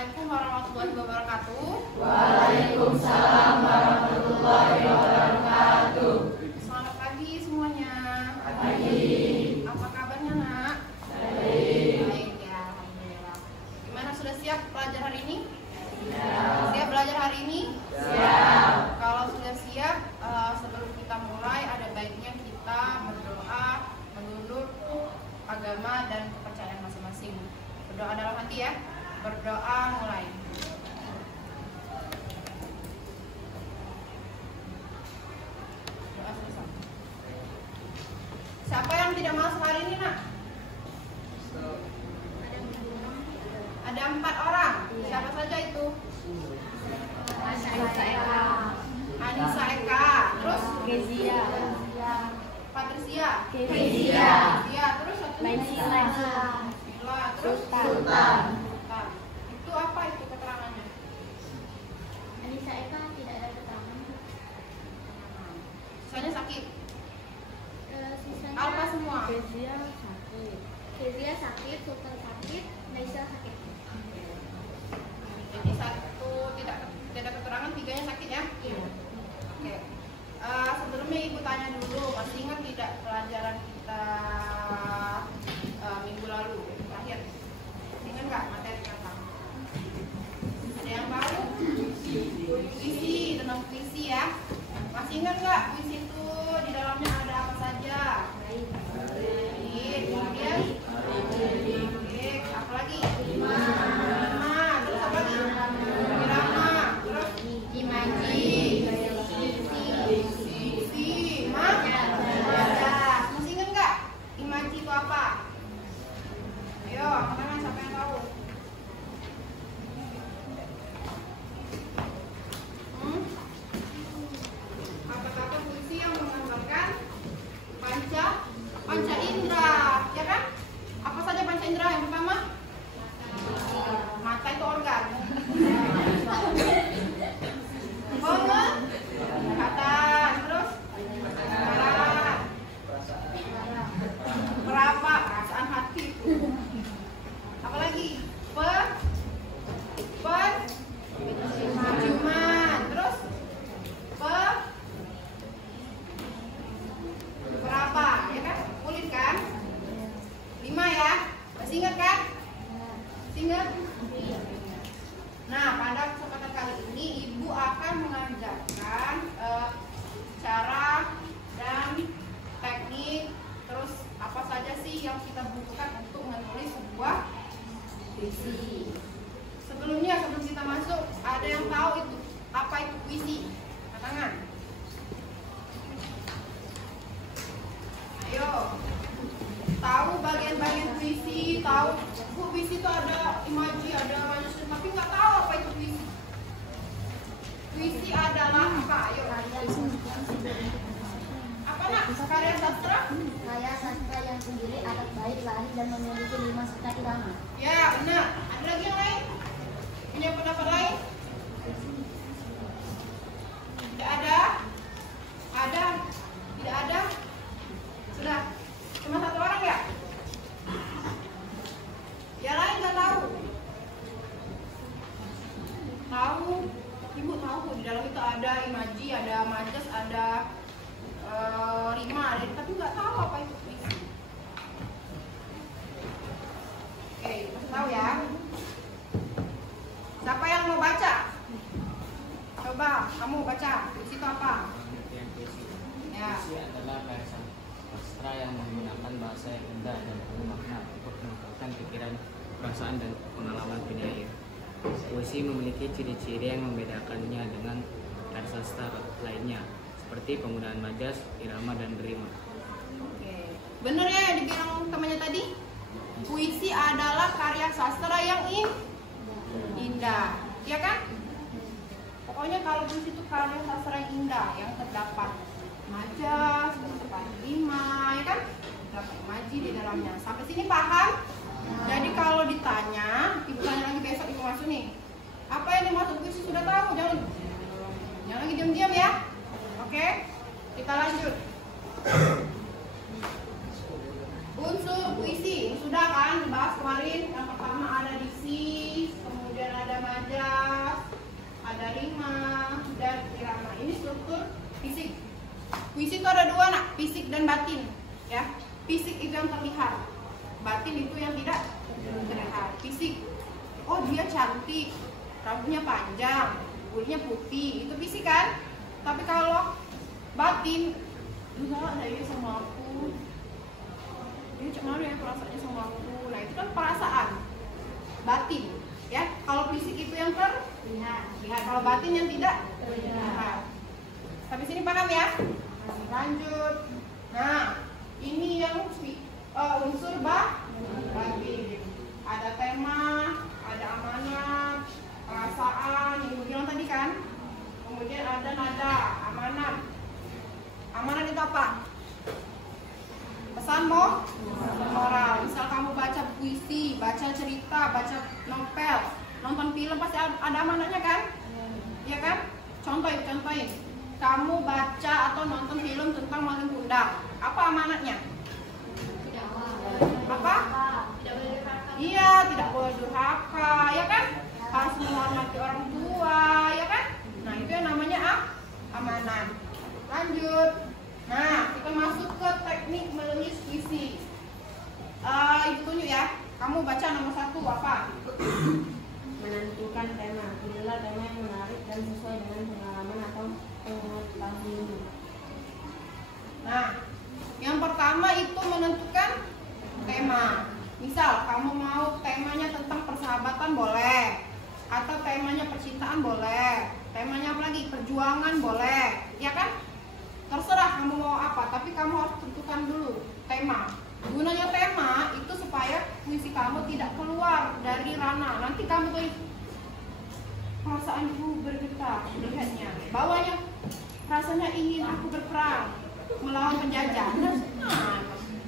Assalamualaikum warahmatullahi wabarakatuh. Waalaikumsalam warahmatullahi wabarakatuh. Selamat pagi semuanya. Pagi. Apa kabarnya, Nak? Baik. Baik ya, alhamdulillah. Gimana, sudah siap belajar hari ini? Siap. Siap belajar hari ini? Siap. Kalau sudah siap, sebelum kita mulai ada baiknya kita berdoa menurut agama dan kepercayaan masing-masing. Berdoa dalam hati ya. Berdoa mulai. Doa selesai. Siapa yang tidak masuk hari ini, Nak? Ada 4 orang. Siapa saja itu? Anissa Eka. Terus? Kezia, Patricia. Kezia. Terus satu Naisila, Nila. Terus? Sultan. Sultan. Itu apa itu keterangannya? Anissa Eka tidak ada keterangan. Sisanya sakit. Sisanya Apa semua? Kezia sakit. Kezia sakit, Sultan sakit, Naisila sakit. Jadi satu tidak keterangan, tiganya sakit ya? Iya. Oke. Sebelumnya Ibu tanya dulu, masih ingat tidak pelajaran kita minggu lalu terakhir? Ingat nggak materi apa? Ada yang baru? Puisi, tentang puisi ya. Masih ingat nggak puisi itu di dalamnya ada apa saja? Baik, kemudian apa lagi? Lima. Terus apa lagi? Irama. Terus imaji. Masih ingat nggak? Imaji itu apa? Ayo, angkat tangan siapa yang tahu? Kata-kata puisi yang menggambarkan panca indera, ya kan? Apa saja panca indera? Yang pertama, mata itu organ. Penglihatan, terus berapa perasaan hati itu? Apalagi penciuman, terus berapa, ya kan? Kulit kan? 5 ya. Masih ingat kan? Masih ingat? Nah, pada kesempatan kali ini Ibu akan mengajarkan cara dan teknik, terus apa saja sih yang kita butuhkan untuk menulis sebuah puisi. Sebelum kita masuk, ada yang tahu itu apa itu puisi? Angkat tangan. Ayo. Tahu bagian-bagian puisi, tahu Bu, puisi itu ada imaji, ada manuskrip, tapi nggak tahu apa itu puisi. Puisi adalah apa? Ayo. Apa, Nak? Karya sastra? Karya sastra yang sendiri adat baik, lari dan memiliki 5 serta irama. Ya, benar. Ada lagi yang lain? Punya pendapat lain? Tidak ada? Ada? Tidak ada? Sudah? Cuma 1 orang ya? Yang lain nggak tahu? Tahu? Ibu tahu di dalam itu ada imaji, ada majas, ada rima, tapi nggak tahu apa itu puisi. Oke, kasih tahu ya. Siapa yang mau baca? Coba kamu baca. Puisi itu apa? Ya. Puisi adalah karya sastra yang menggunakan bahasa yang indah dan penuh makna untuk mengungkapkan pikiran, perasaan, dan pengalaman penyair. Puisi memiliki ciri-ciri yang membedakannya dengan karya sastra lainnya, seperti penggunaan majas, irama, dan rima. Oke. Bener ya yang dibilang temannya tadi? Puisi adalah karya sastra yang indah, ya kan? Pokoknya kalau puisi itu karya sastra yang indah, yang terdapat majas, terdapat rima, ya kan? Terdapat imaji di dalamnya. Sampai sini paham? Jadi kalau ditanya, Ibu tanya lagi besok Ibu masuk nih. Apa yang dimaksud puisi sudah tahu? Jangan lagi diam-diam ya. Oke, kita lanjut. Unsur puisi sudah kan dibahas kemarin. Yang pertama ada diksi, kemudian ada dan batin, ya. Fisik itu yang terlihat, batin itu yang tidak terlihat. Fisik, oh dia cantik, rambutnya panjang, kulitnya putih, itu fisik kan? Tapi kalau batin, enggak, dia sama aku, dia cuman yang perasaannya sama aku. Nah itu kan perasaan, batin, ya. Kalau fisik itu yang terlihat, kalau batin yang tidak terlihat. Sampai sini paham ya? Lanjut. Nah, ini yang unsur batin. Ada tema, ada amanat, perasaan, yang gue bilang tadi kan. Kemudian ada nada, amanat. Amanat itu apa? Pesan moral. Misal kamu baca puisi, baca cerita, baca novel, nonton film, pasti ada amanatnya kan? Iya kan? Contohin. Kamu baca atau nonton film tentang maling kundang, apa amanatnya? Apa? Iya, tidak boleh durhaka, ya kan? Harus menghormati orang tua, ya kan? Nah itu yang namanya amanat. Lanjut. Nah kita masuk ke teknik menulis puisi. Ibu tunjuk ya. Kamu baca nomor 1 apa? Menentukan tema. Pilihlah tema yang menarik dan sesuai dengan pengalaman atau pengetahuan. Nah, yang pertama itu menentukan tema. Misal kamu mau temanya tentang persahabatan boleh, atau temanya percintaan boleh, temanya apa lagi? Perjuangan boleh, ya kan? Terserah kamu mau apa, tapi kamu harus tentukan dulu tema. Gunanya tema itu supaya puisi kamu tidak keluar dari ranah. Nanti kamu tuh perasaanku bergetar melihatnya. Bawahnya rasanya ingin aku berperang melawan penjajah. Nah,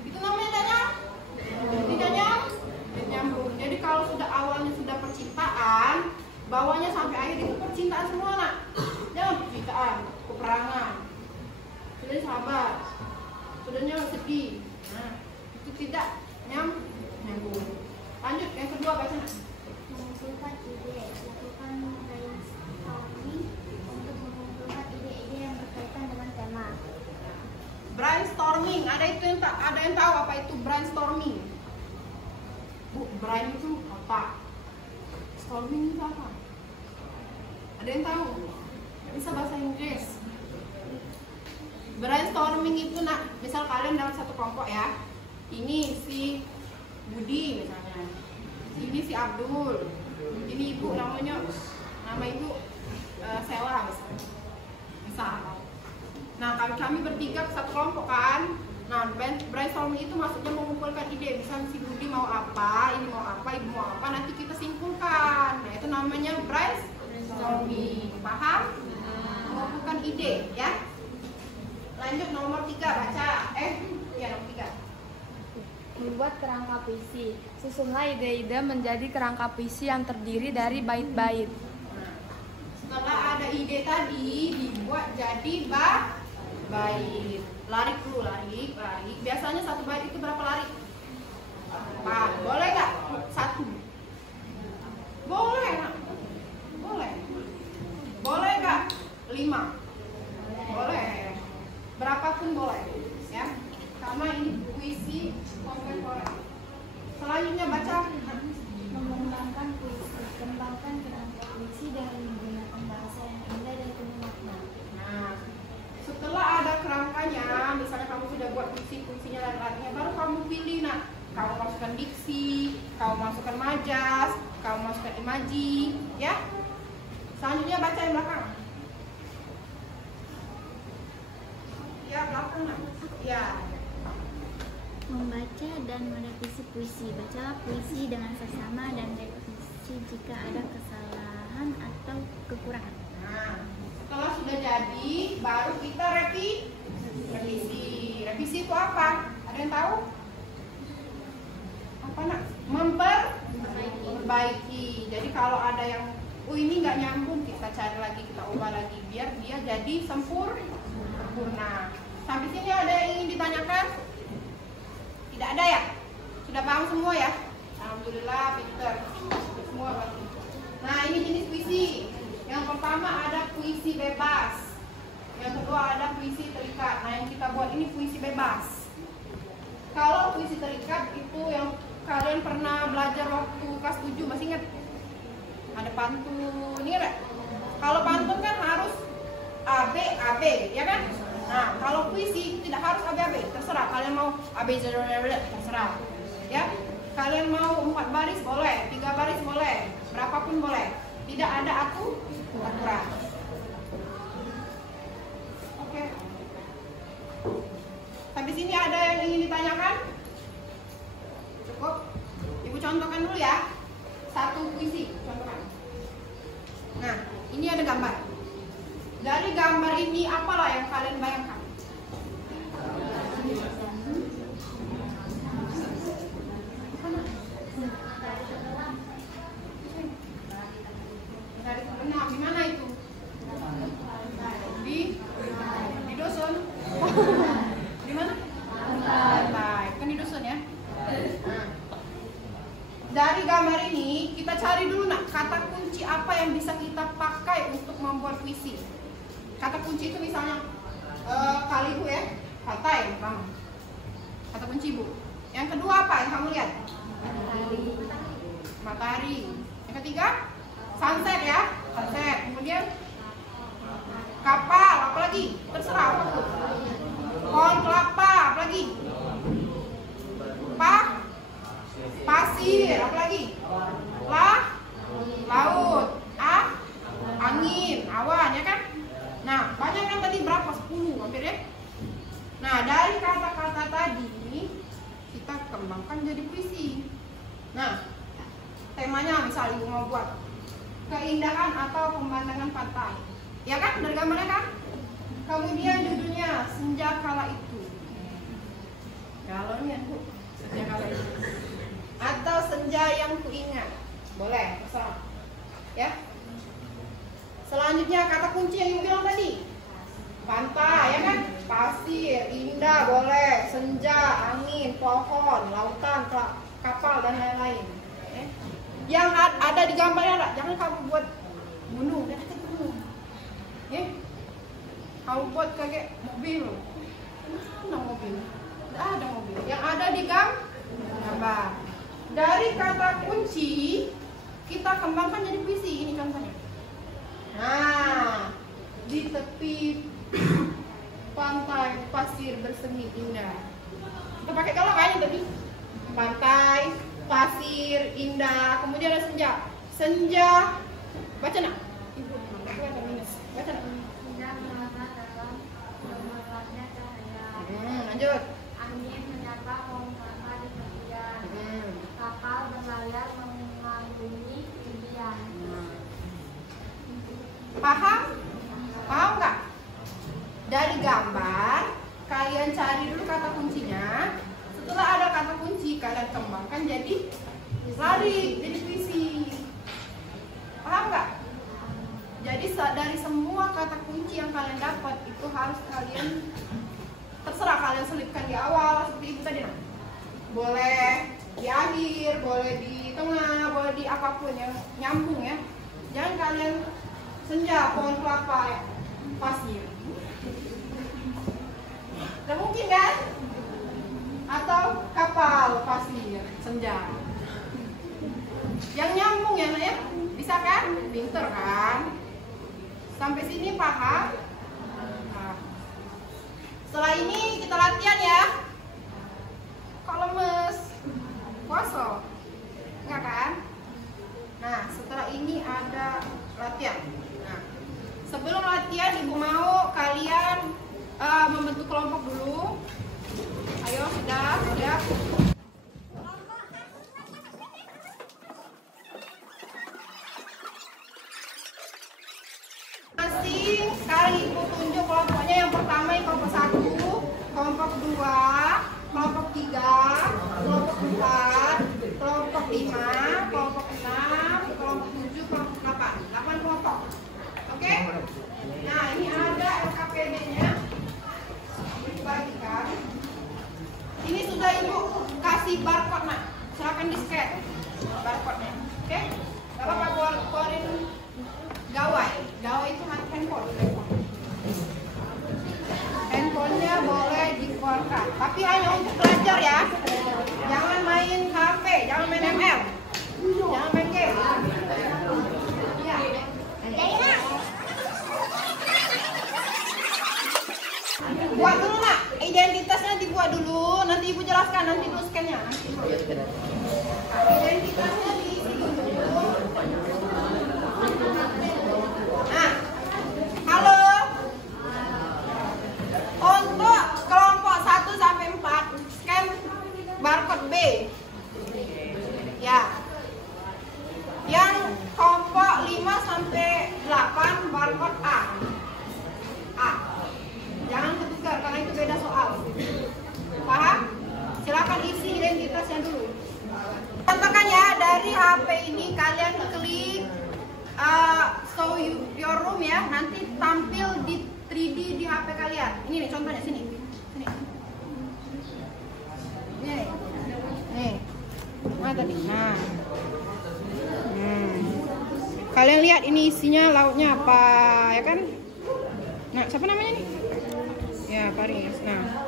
itu namanya tidak nyambung. Jadi kalau sudah awalnya sudah percintaan, bawahnya sampai akhir itu percintaan semua nak. Jangan percintaan, peperangan. Sudah sahabat, sudahnya sedih. Nah, itu tidak nyambung. Lanjut yang kedua baca nak. Mengumpulkan ide, lakukan brainstorming untuk mengumpulkan ide-ide yang berkaitan dengan tema. Brainstorming, ada yang tahu apa itu brainstorming? Bu, brain itu apa? Storming itu apa? Ada yang tahu? Bisa bahasa Inggris. Brainstorming itu nak, misal kalian dalam satu kelompok ya. Ini si Budi misalnya. Ini si Abdul. Ini ibu nama ibu Sela misalnya. Misal. Nah, kami bertiga satu kelompok kan. Nah, brainstorming itu maksudnya mengumpulkan ide. Misalnya si Budi mau apa, ini mau apa, ibu mau apa, nanti kita simpulkan. Nah, itu namanya brainstorming. Paham? Mengumpulkan ide, ya. Lanjut nomor 3 baca. Nomor 3. Membuat kerangka puisi. Susunlah ide-ide menjadi kerangka puisi yang terdiri dari bait-bait. Nah, setelah ada ide tadi dibuat jadi bait. Lari dulu, lari. Biasanya satu bait itu berapa lari? 4. Boleh nggak? 1. Boleh nak? Boleh nggak? 5. Boleh. Berapapun boleh, ya. Karena ini puisi kontemporer. Selanjutnya baca. Mengembangkan puisi. Kembangkan kerangka puisi dengan menggunakan bahasa yang indah dan penuh makna. Nah, setelah ada kerangkanya, misalnya kamu sudah buat puisinya dan artinya, baru kamu pilih nak. Kamu masukkan diksi, kamu masukkan majas, kamu masukkan imaji, ya. Selanjutnya baca yang belakang. Ya, belakang nak. Ya. Membaca dan merevisi puisi. Bacalah puisi dengan seksama dan revisi jika ada kesalahan atau kekurangan. Nah, setelah sudah jadi, baru kita revisi. Revisi itu apa? Ada yang tahu? Apa nak? Memperbaiki. Jadi kalau ada yang, ini nggak nyambung, kita cari lagi, kita ubah lagi, biar dia jadi sempurna. Sampai sini ada yang ingin ditanyakan? Tidak ada ya? Sudah paham semua ya? Alhamdulillah, pinter. Semua pasti. Nah, ini jenis puisi. Yang pertama ada puisi bebas. Yang kedua ada puisi terikat. Nah, yang kita buat ini puisi bebas. Kalau puisi terikat itu yang kalian pernah belajar waktu kelas 7, masih ingat? Ada pantun, ingat nggak? Kalau pantun kan harus AB, AB, ya kan? Nah, kalau puisi tidak harus AB, AB, terserah. Kalian mau AB, terserah, ya. Kalian mau 4 baris boleh, 3 baris boleh, berapapun boleh. Tidak ada aturan. Oke. Sampai sini ada yang ingin ditanyakan? Cukup? Ibu contohkan dulu ya. Satu puisi, contohkan. Nah, ini ada gambar. Dari gambar ini apalah yang kalian bayangkan? Dari sebenarnya di mana itu? Di dusun. Di mana? Pantai. Kan di dusun ya. Nah, dari gambar ini kita cari dulu nak kata kunci apa yang bisa kita pakai untuk membuat puisi. Kata kunci itu misalnya kali Bu ya, pantai, bang. Kata kunci Bu. Yang kedua apa yang kamu lihat? Matahari. Yang ketiga sunset ya, sunset. Kemudian kapal, apa lagi? Terserah apa tuh. Pohon kelapa, apa lagi? Pasir, apa lagi? Laut, angin, awan, ya kan? Nah, banyak kan tadi berapa? 10 hampir ya. Nah, dari kata-kata tadi kita kembangkan jadi puisi. Nah, temanya misalnya ibu mau buat keindahan atau pemandangan pantai, ya kan? Dari gambarnya kan? Kemudian judulnya Senja Kala Itu. Galonnya Bu, senja kala itu. Atau senja yang kuingat, boleh, terserah. Ya. Selanjutnya kata kunci yang ibu bilang tadi, pantai, ya kan? Pasir, indah, boleh, senja, angin, pohon, lautan, kapal dan lain-lain. Yang ada di gambarnya enggak? Jangan kamu buat gunung, ya kan gunung. Ya. Kamu buat kayak mobil. Mana mobil? Tidak ada mobil. Yang ada di gambar. Dari kata kunci kita kembangkan jadi puisi. Ini contohnya. Nah, di tepi pantai pasir bersemi indah. Kita pakai kalau kan tadi pantai, pasir, indah. Kemudian ada senja. Senja. Baca nak? Ibu, baca nak? Lanjut. Angin menyapa pohon kelapa di tepian. Kapal berlayar mengagumi impian. Paham? Paham nggak? Dari gambar kalian cari dulu kata kuncinya. Setelah ada kata kunci kalian kembangkan jadi jadi puisi. Paham nggak? Jadi dari semua kata kunci yang kalian dapat itu harus kalian terserah kalian selipkan di awal seperti itu tadi. Boleh di akhir, boleh di tengah, boleh di apapun yang nyambung ya. Jangan kalian senja, pohon kelapa, pasir. Gak mungkin kan? Atau kapal, pasir, senja. Yang nyambung ya nak ya? Bisa kan? Pinter kan? Sampai sini paham? Setelah ini kita latihan ya. Kalau lemes, kosong, enggak kan? Nah, setelah ini ada latihan. Nah, sebelum latihan ibu mau kalian membentuk kelompok dulu. Ayo sudah. Sekarang ibu tunjuk kelompoknya. Yang pertama kelompok 1, kelompok 2, kelompok 3, kelompok 4, kelompok 5, kelompok 6, kelompok 7, kelompok 8 kelompok. Oke? Nah, ini ada LKPD-nya dibagikan. Ini sudah ibu markot A. Jangan ketukar karena itu beda soal. Paham? Silakan isi identitasnya dulu. Contohkan ya, dari HP ini kalian klik show your room ya, nanti tampil di 3D di HP kalian. Ini nih contohnya, sini. Sini. Nih. Nih. Mana tadi? Nah. Kalian lihat ini isinya lauknya apa, ya kan? Nah, siapa namanya nih? Ya, Paris. Nah.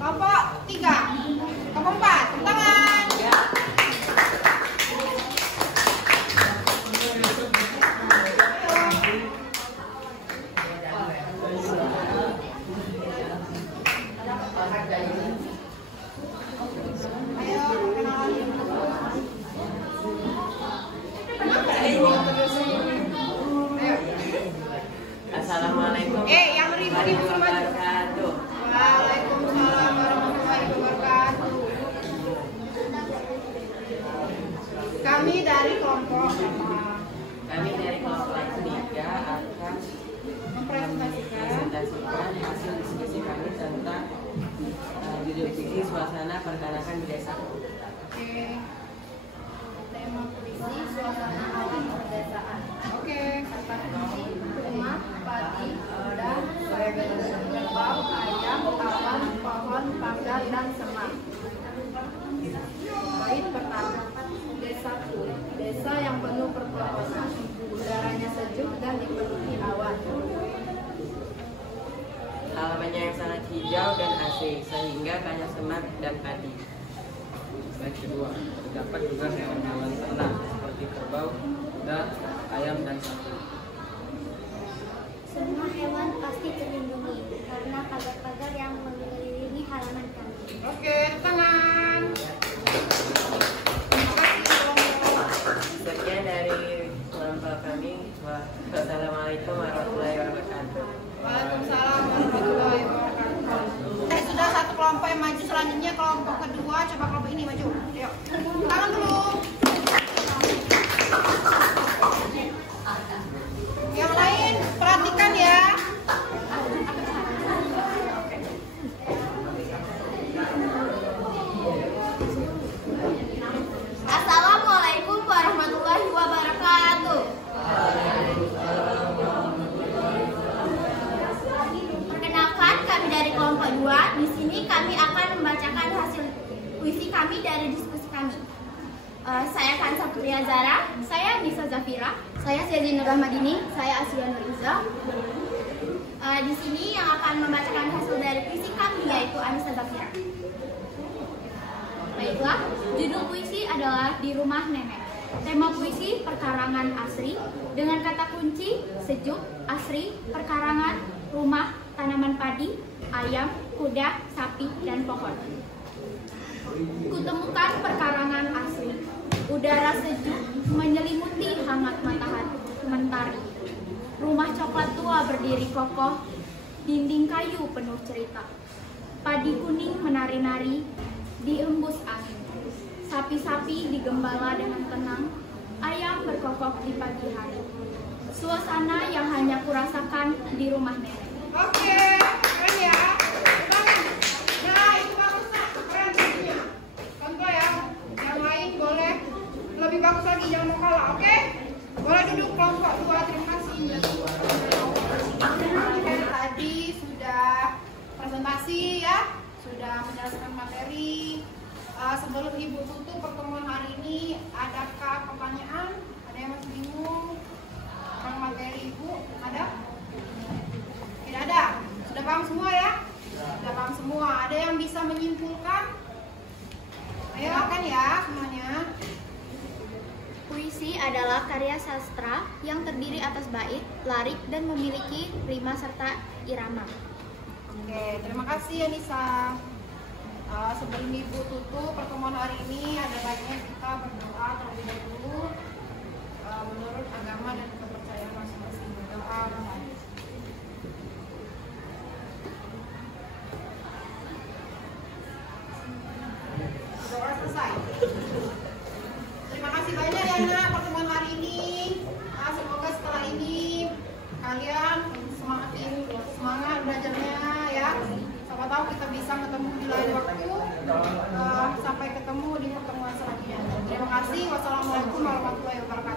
Kelompok 3, kelompok 4, tangan. Ayo, kenalan. Assalamualaikum. Yang ribu-ribu suruh maju. Waalaikumsalam warahmatullahi wabarakatuh. Kami dari kelompok apa? Kami dari kelompok 3 akan mempresentasikan hasil diskusi kami tentang judul fikih suasana pertanakan di desa. Oke. Tema puisi suasana alam perdesaan. Oke. Kata kunci rumah, padi, udang, kerbau, ayam, awan, pohon, pagar, dan semak. Bait pertama, desaku, desa yang penuh perpohonan, udaranya sejuk dan dipenuhi awan. Halamannya yang sangat hijau dan asri sehingga banyak semak dan padi. Bait kedua, terdapat juga hewan-hewan ternak seperti kerbau, kuda, ayam, dan sapi. Semua hewan pasti terlindungi karena pagar-pagar yang mengelilingi halaman kami. Oke, tangan. Sekian dari kelompok kami. Wassalamualaikum warahmatullahi wabarakatuh. Waalaikumsalam warahmatullahi wabarakatuh. Sudah satu kelompok yang maju, selanjutnya kelompok kedua. Coba kelompok ini maju. Yuk, tangan dulu. Yang lain perhatikan ya. Assalamualaikum warahmatullahi wabarakatuh. Perkenalkan, kami dari kelompok 2. Di sini kami akan membacakan hasil puisi kami dari diskusi kami. Saya Kansa Putria Zara, saya Nisa Zafira, saya Syazinur Rahmadini, saya Asya Nuriza. Di sini yang akan membacakan hasil dari puisi kami yaitu Anissa Zafira. Baiklah, judul puisi adalah Di Rumah Nenek. Tema puisi perkarangan asri dengan kata kunci sejuk, asri, perkarangan, rumah, tanaman padi, ayam, kuda, sapi, dan pohon. Kutemukan perkarangan asri, udara sejuk menyelimuti hangat matahari mentari. Rumah coklat tua berdiri kokoh, dinding kayu penuh cerita. Padi kuning menari-nari, dihembus angin. Sapi-sapi digembala dengan tenang, ayam berkokok di pagi hari. Suasana yang hanya kurasakan di rumah nenek. Oke, keren ya. Tangan. Nah, itu bagus nak, keren puisinya. Contoh ya, yang lain boleh lebih bagus lagi, jangan mau kalah, oke? Boleh duduk kelompok 2, terima kasih. Tadi sudah presentasi ya, sudah menjelaskan materi. Sebelum Ibu tutup pertemuan hari ini, adakah Dihafalkan ya semuanya. Puisi adalah karya sastra yang terdiri atas bait, larik, dan memiliki rima serta irama. Oke, terima kasih Anissa. Sebelum Ibu tutup pertemuan hari ini, ada baiknya kita berdoa terlebih dahulu menurut agama dan kepercayaan masing-masing. Berdoa. Doa selesai. Terima kasih banyak ya Nak pertemuan hari ini. Semoga setelah ini kalian semangat belajarnya ya. Siapa tahu kita bisa ketemu di lain waktu. Sampai ketemu di pertemuan selanjutnya. Terima kasih. Wassalamualaikum warahmatullahi wabarakatuh.